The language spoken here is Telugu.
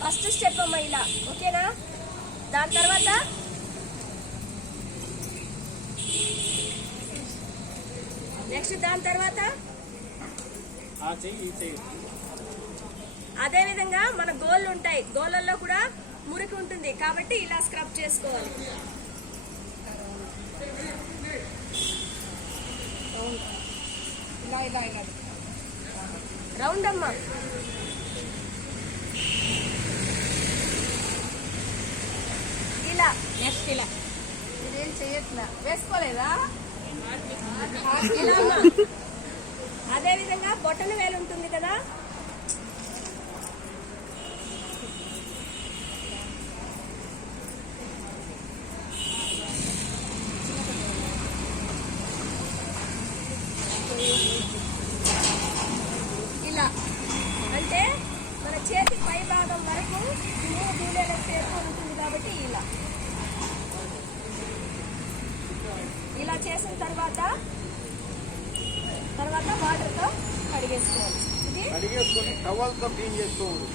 ఫస్ట్ స్టెప్ అమ్మ ఇలా, ఓకేనా? దాని తర్వాత నెక్స్ట్ దాని తర్వాత అదే విధంగా మన గోళ్ళు ఉంటాయి, గోళ్ళల్లో కూడా మురికి ఉంటుంది కాబట్టి ఇలా స్క్రబ్ చేసుకోవాలి. ఇలా ఇలా ఇలా రౌండ్ అమ్మా. ఇలా నెక్స్ట్ ఇలా ఇదేం చెయ్యట్లా, వేసుకోలేదా? ఇలా అమ్మా. అదే విధంగా బొట్టన వేలు ఉంటుంది కదా, ఇలా అంటే మన చేతి పై భాగం వరకు దూలేలకు చేరుకొని ఉంటుంది కాబట్టి ఇలా ఇలా చేసిన తర్వాత వాటర్తో కడిగేసుకోవాలి. ఇది కడిగేసుకొని టవల్తో క్లీన్ చేసుకోవాలి.